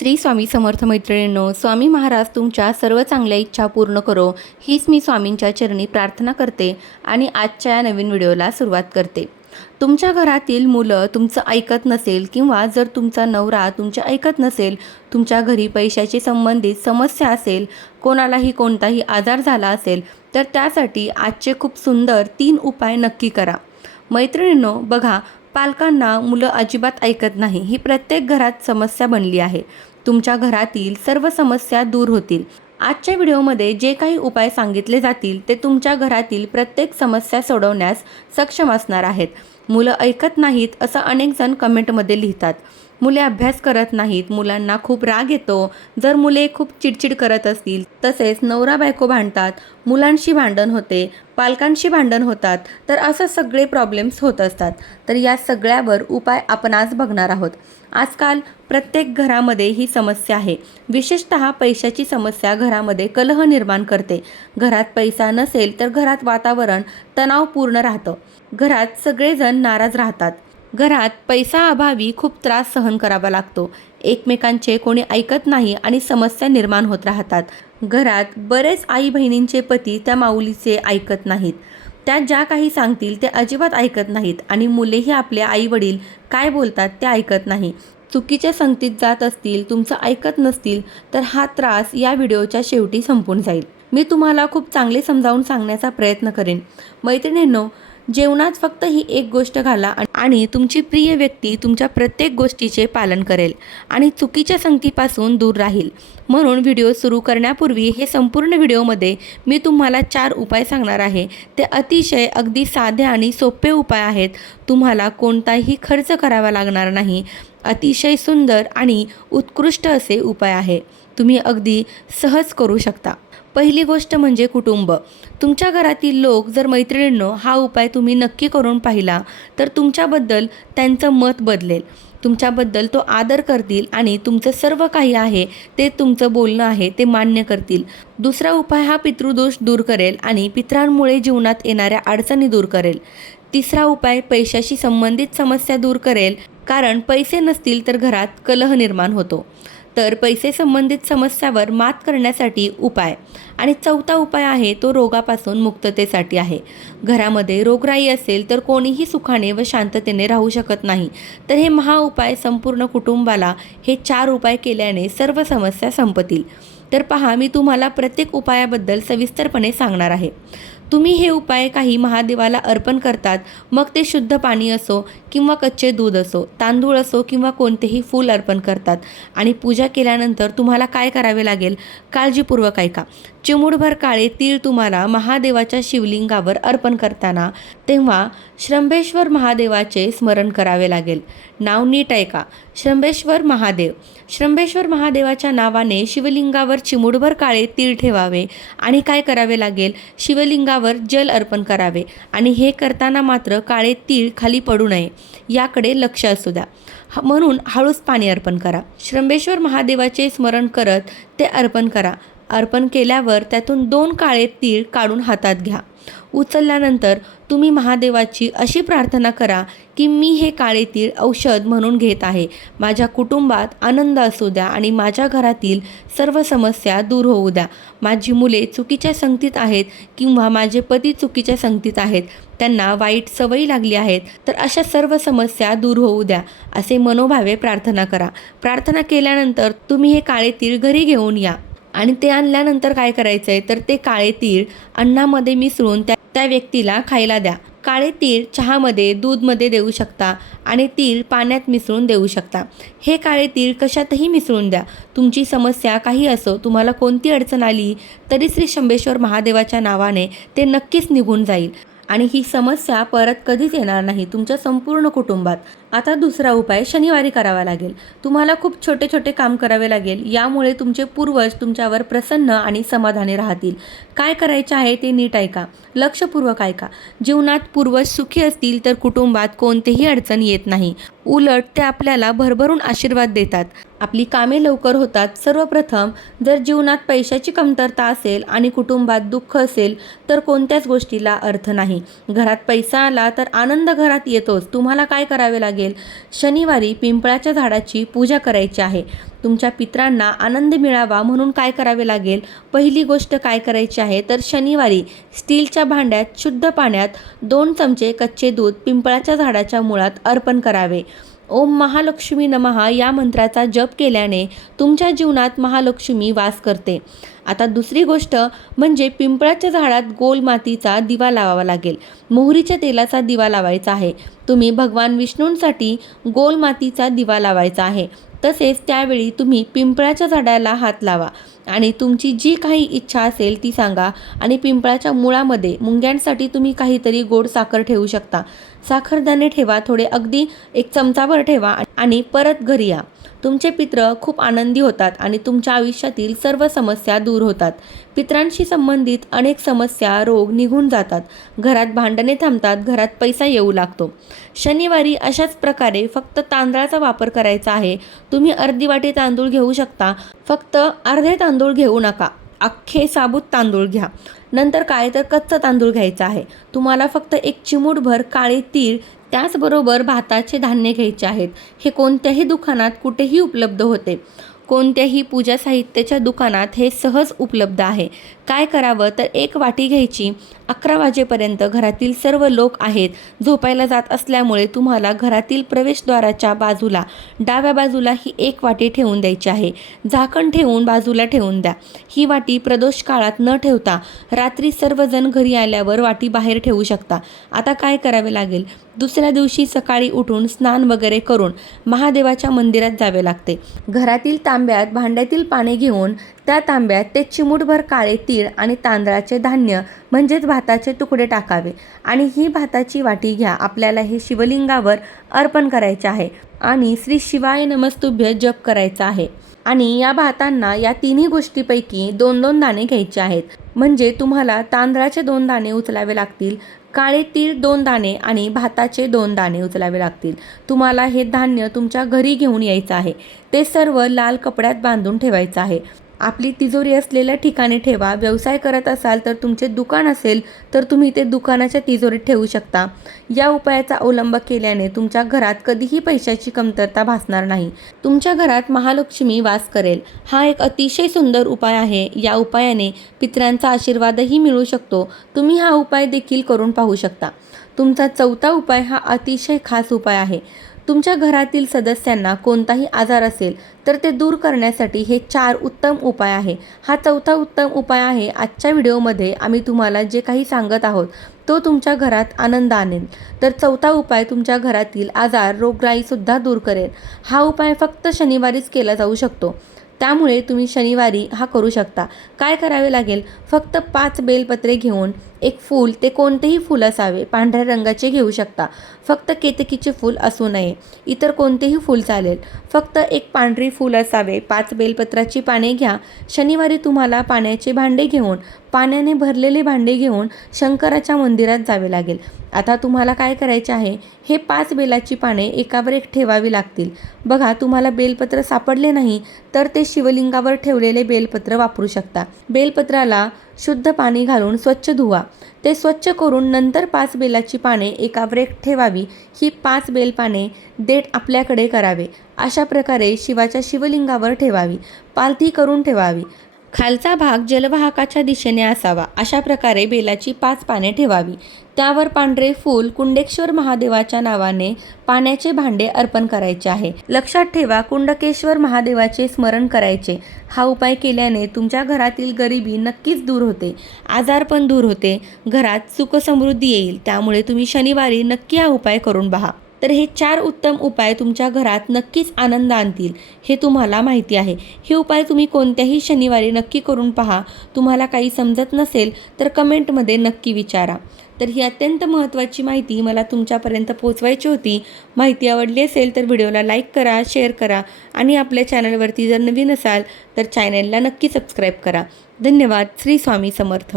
श्री स्वामी समर्थ मैत्रिणींनो, स्वामी महाराज तुमच्या सर्व चांगल्या इच्छा पूर्ण करो हीच मी स्वामींच्या चरणी प्रार्थना करते आणि आजच्या या नवीन व्हिडिओला सुरुवात करते। तुमच्या घरातील मुलं तुमचं ऐकत नसेल किंवा जर तुमचा नवरा तुमचे ऐकत नसेल, तुमच्या घरी पैशाशी संबंधित समस्या असेल, कोणालाही कोणताही आजार झाला असेल, तर त्यासाठी आजचे खूप सुंदर 3 उपाय नक्की करा। मैत्रिणींनो बघा, पालकांना मुलं अजिबात ऐकत नाही ही प्रत्येक घरात समस्या बनली आहे। तुमच्या घरातील सर्व समस्या दूर होतील। आजच्या व्हिडिओमध्ये जे काही उपाय सांगितले जातील ते तुमच्या घरातील प्रत्येक समस्या सोडवण्यास सक्षम असणार आहेत। मुलं ऐकत नाहीत असं अनेक जण कमेंटमध्ये लिहितात। मुले अभ्यास करत नाहीत, मुलांना खूप राग येतो, जर मुले खूप चिडचिड करत असतील, तसेच नवरा बायको भांडतात, मुलांशी भांडण होते, पालकांशी भांडण होतात, तर असं सगळे प्रॉब्लेम्स होत असतात। तर या सगळ्यावर उपाय आपण आज बघणार आहोत। आजकाल प्रत्येक घरामध्ये ही समस्या आहे। विशेषतः पैशाची समस्या घरामध्ये कलह निर्माण करते। घरात पैसा नसेल तर घरात वातावरण तणावपूर्ण राहतं, घरात सगळेजण नाराज राहतात, घरात पैसा अभावी खूप त्रास सहन करावा लागतो, एकमेकांचे कोणी ऐकत नाही आणि समस्या निर्माण होत राहतात। घरात बरेच आई बहिणींचे पती त्या माऊलीचे ऐकत नाहीत, त्या ज्या काही सांगतील ते अजिबात ऐकत नाहीत आणि मुलेही आपले आई वडील काय बोलतात ते ऐकत नाही। चुकीच्या संगतीत जात असतील, तुमचं ऐकत नसतील, तर हा त्रास या व्हिडिओच्या शेवटी संपून जाईल। मी तुम्हाला खूप चांगले समजावून सांगण्याचा प्रयत्न करेन। मैत्रिणींनो, जेवणात फक्त ही एक गोष्ट घाला आणि तुमची प्रिय व्यक्ती तुमच्या प्रत्येक गोष्टीचे पालन करेल आणि चुकीच्या संगतीपासून दूर राहील। म्हणून व्हिडिओ सुरू करण्यापूर्वी हे संपूर्ण व्हिडिओमध्ये मी तुम्हाला 4 उपाय सांगणार आहे। ते अतिशय अगदी साधे आणि सोपे उपाय आहेत। तुम्हाला कोणताही खर्च करावा लागणार नाही। अतिशय सुंदर आणि उत्कृष्ट असे उपाय आहे, तुम्ही अगदी सहज करू शकता। पहिली गोष्ट म्हणजे कुटुंब। तुमच्या घरातील लोक जर मैत्रिणींनो हा उपाय तुम्ही नक्की करून पाहिला तर तुमच्याबद्दल त्यांचं मत बदलेल, तुमच्याबद्दल तो आदर करतील आणि तुमचं सर्व काही आहे ते तुमचं बोलणं आहे ते मान्य करतील। दुसरा उपाय हा पितृदोष दूर करेल आणि पितरांमुळे जीवनात येणाऱ्या अडचणी दूर करेल। तिसरा उपाय पैशाशी संबंधित समस्या दूर करेल, कारण पैसे नसतील तर घरात कलह निर्माण होतो, तर पैसे संबंधित समस्यावर मात करण्यासाठी उपाय। आणि चौथा उपाय आहे तो रोगापासून मुक्ततेसाठी आहे। घरामध्ये रोगराई असेल तर कोणीही सुखाने व शांततेने राहू शकत नाही, तर हे महाउपाय संपूर्ण कुटुंबाला हे 4 उपाय केल्याने सर्व समस्या संपतील। तर पहा, मी तुम्हाला प्रत्येक उपायाबद्दल सविस्तरपणे सांगणार आहे। तुम्ही हे उपाय काही महादेवाला अर्पण करतात, मग ते शुद्ध पाणी असो किंवा कच्चे दूध असो, तांदूळ असो किंवा कोणतेही फूल अर्पण करतात। आणि पूजा केल्यानंतर तुम्हाला काय करावे लागेल, काळजीपूर्वक ऐका। चिमूटभर काळे तीळ तुम्हाला महादेवाच्या शिवलिंगावर अर्पण करताना तेव्हा श्रंभेश्वर महादेवाचे स्मरण करावे लागेल। नाव नीट ऐका, श्रंभेश्वर महादेव। श्रंभेश्वर महादेवाच्या नावाने शिवलिंगावर चिमूटभर काळे तीळ ठेवावे आणि काय करावे लागेल, शिवलिंगावर जल अर्पण करावे आणि हे करताना मात्र काळे तीळ खाली पडू नये याकडे लक्ष असू द्या, म्हणून हळूच पाणी अर्पण करा। श्रंभेश्वर महादेवाचे स्मरण करत ते अर्पण करा। अर्पण केल्यावर त्यातून 2 काळे तीळ काढून हातात घ्या। उचलल्यानंतर तुम्ही महादेवाची अशी प्रार्थना करा की मी हे काळे तीळ औषध म्हणून घेत आहे, माझ्या कुटुंबात आनंद असू द्या आणि माझ्या घरातील सर्व समस्या दूर होऊ द्या। माझी मुले चुकीच्या संगतीत आहेत किंवा माझे पती चुकीच्या संगतीत आहेत, त्यांना वाईट सवयी लागली आहेत, तर अशा सर्व समस्या दूर होऊ द्या असे मनोभावे प्रार्थना करा। प्रार्थना केल्यानंतर तुम्ही हे काळे तीळ घरी घेऊन या आणि ते आणल्यानंतर काय करायचं आहे, तर ते काळे तीळ अन्नामध्ये मिसळून त्या व्यक्तीला खायला द्या। काळे तीळ चहामध्ये, दूधमध्ये देऊ शकता आणि तीळ पाण्यात मिसळून देऊ शकता। हे काळे तीळ कशातही मिसळून द्या। तुमची समस्या काही असो, तुम्हाला कोणती अडचण आली तरी श्री शंभेश्वर महादेवाच्या नावाने ते नक्कीच निघून जाईल आणि ही समस्या परत कधीच येणार नाही तुमच्या संपूर्ण कुटुंबात। आता दुसरा उपाय शनिवारी करावा लागेल। तुम्हाला खूप छोटे छोटे काम करावे लागेल, यामुळे तुमचे पूर्वज तुमच्यावर प्रसन्न आणि समाधानी राहतील। काय करायचे आहे ते नीट ऐका, लक्षपूर्वक ऐका। जीवनात पूर्वज सुखी असतील तर कुटुंबात कोणतेही अडचण येत नाही, उलट ते आपल्याला भरभरून आशीर्वाद देतात, आपली कामे लवकर होतात। सर्वप्रथम जर जीवनात पैशाची कमतरता असेल आणि कुटुंबात दुःख असेल तर कोणत्याच गोष्टीला अर्थ नाही। घरात पैसा आला तर आनंद घरात येतोच। तुम्हाला काय करावे लागेल, लागेल, शनिवारी पिंपळाच्या झाडाची पूजा करायची आहे. तुमच्या पितरांना आनंद मिळावा म्हणून काय करावे लागेल, पहिली गोष्ट काय करायची आहे तर शनिवारी स्टीलच्या भांड्यात शुद्ध पाण्यात 2 चमचे कच्चे दूध पिंपळाच्या झाडाच्या मुळात अर्पण करावे. ओम महालक्ष्मी नमः या मंत्राचा जप केल्याने तुमच्या जीवनात महालक्ष्मी वास करते. आता दुसरी गोष्ट म्हणजे पिंपळाच्या झाडात गोल मातीचा दिवा लावावा लागेल. मोहरीच्या तेलाचा दिवा लावायचा आहे. तुम्ही भगवान विष्णूंसाठी गोल मातीचा दिवा लावायचा आहे. तसेच त्यावेळी तुम्ही पिंपळाच्या झाडाला हात लावा आणि तुमची जी काही इच्छा असेल ती सांगा आणि पिंपळाच्या मुळामध्ये मुंग्यांसाठी तुम्ही काहीतरी गोड साखर ठेवू शकता. साखरदाणे ठेवा, थोडे अगदी 1 चमचाभर ठेवा आणि परत घरी या. तुमचे पित्र खूप आनंदी होतात आणि तुमच्या आयुष्यातील सर्व समस्या दूर होतात. पित्रांशी संबंधित अनेक समस्या, रोग निघून जातात. घरात भांडणे थांबतात, घरात पैसा येऊ लागतो. शनिवारी अशाच प्रकारे फक्त तांदळाचा वापर करायचा आहे. तुम्ही अर्धी वाटी तांदूळ घेऊ शकता. फक्त अर्धे तांदूळ घेऊ नका, अख्खे साबूत तांदूळ घ्या. नंतर काय तर कच्चा तांदूळ घ्यायचा आहे. तुम्हाला फक्त 1 चिमूटभर काळे तीळ, त्याचबरोबर भाताचे धान्य घ्यायचे आहेत. हे कोणत्याही दुकानात कुठेही उपलब्ध होते. कोणत्याही पूजा साहित्याच्या दुकानात हे सहज उपलब्ध आहे. काय करावं तर 1 वाटी घ्यायची. 11 वाजेपर्यंत घरातील सर्व लोक आहेत, झोपायला जात असल्यामुळे तुम्हाला घरातील प्रवेशद्वाराच्या बाजूला डाव्या बाजूला ही 1 वाटी ठेवून द्यायची आहे. झाकण ठेवून बाजूला ठेवून द्या. ही वाटी प्रदोष काळात न ठेवता रात्री सर्वजण घरी आल्यावर वाटी बाहेर ठेवू शकता. आता काय करावे लागेल, दुसऱ्या दिवशी सकाळी उठून स्नान वगैरे करून महादेवाच्या मंदिरात जावे लागते. घरातील तांब्यात भांड्यातील पाणी घेऊन त्या तांब्यात ते चिमूटभर काळे तीळ आणि तांदळाचे धान्य म्हणजेच भाताचे तुकडे टाकावे आणि ही भाताची वाटी घ्या. आपल्याला हे शिवलिंगावर अर्पण करायचे आहे आणि श्री शिवाय नमस्तुभ्य जप करायचा आहे. आणि या भातांना या तिन्ही गोष्टीपैकी 2-2 दाणे घ्यायचे आहेत. म्हणजे तुम्हाला तांदळाचे 2 दाणे उचलावे लागतील, काळे तीळ 2 दाणे आणि भाताचे 2 दाणे उचलावे लागतील. तुम्हाला हे धान्य तुमच्या घरी घेऊन यायचं आहे. ते सर्व लाल कपड्यात बांधून ठेवायचं आहे. आपली तिजोरी असलेल्या ठिकाणी ठेवा. व्यवसाय करत असाल तर तुमचे दुकान असेल तर तुम्ही ते दुकानाच्या तिजोरीत ठेवू शकता. या उपायाचा अवलंब केल्याने तुमच्या घरात कधीही पैशाची कमतरता भासणार नाही. तुमच्या घरात महालक्ष्मी वास करेल. हा एक अतिशय सुंदर उपाय आहे. या उपायाने पितरांचा आशीर्वादही मिळू शकतो. तुम्ही हा उपाय देखील करून पाहू शकता. तुमचा 4था उपाय हा अतिशय खास उपाय आहे. तुमच्या घरातील सदस्यांना कोणताही आजार असेल तर ते दूर करण्यासाठी हे 4 उत्तम उपाय आहे. हा 4था उत्तम उपाय आहे. आजच्या व्हिडिओमध्ये आम्ही तुम्हाला जे काही सांगत आहोत तो तुमच्या घरात आनंद आणेल. तर 4था उपाय तुमच्या घरातील आजार, रोगराईसुद्धा दूर करेल. हा उपाय फक्त शनिवारीच केला जाऊ शकतो. त्यामुळे तुम्ही शनिवारी हा करू शकता. काय करावे लागेल, फक्त 5 बेलपत्रे घेऊन 1 फूल, ते कोणतेही फूल असावे, पांढऱ्या रंगाचे घेऊ शकता. फक्त केतकीचे फूल असू नये, इतर कोणतेही फूल चालेल. फक्त 1 पांढरी फूल असावे. 5 बेलपत्राची पाने घ्या. शनिवारी तुम्हाला पाण्याचे भांडे घेऊन, पाण्याने भरलेले भांडे घेऊन शंकराच्या मंदिरात जावे लागेल. आता तुम्हाला काय करायचे आहे, हे 5 बेलाची पाने एकावर एक ठेवावी लागतील. बघा, तुम्हाला बेलपत्र सापडले नाही तर ते शिवलिंगावर ठेवलेले बेलपत्र वापरू शकता. बेलपत्राला शुद्ध पाणी घालून स्वच्छ धुवा. ते स्वच्छ करून नंतर 5 बेलाची पाने एकावर एक ठेवावी. ही 5 बेलपाने देठ आपल्याकडे करावे. अशा प्रकारे शिवाच्या शिवलिंगावर ठेवावी. पालथी करून ठेवावी. खालचा भाग जलवाहकाच्या दिशेने असावा. अशा प्रकारे बेलाची 5 पाने ठेवावी. त्यावर पांढरे फूल कुंडेश्वर महादेवाच्या नावाने पाण्याचे भांडे अर्पण करायचे आहे. लक्षात ठेवा, कुंडकेश्वर महादेवाचे स्मरण करायचे. हा उपाय केल्याने तुमच्या घरातील गरिबी नक्कीच दूर होते, आजार पण दूर होते, घरात सुख समृद्धी येईल. त्यामुळे तुम्ही शनिवारी नक्की हा उपाय करून पहा. तर हे 4 उत्तम उपाय तुमच्या घरात नक्कीच आनंद आणतील, हे तुम्हाला माहिती आहे. हे उपाय तुम्ही कोणत्याही शनिवारी नक्की करून पहा. तुम्हाला काही समजत नसेल तर कमेंटमध्ये नक्की विचारा. तर ही अत्यंत महत्त्वाची माहिती मला तुमच्यापर्यंत पोहोचवायची होती. माहिती आवडली असेल तर व्हिडिओला लाईक करा, शेअर करा आणि आपल्या चॅनलवरती जर नवीन असाल तर चॅनलला नक्की सबस्क्राईब करा. धन्यवाद. श्री स्वामी समर्थ.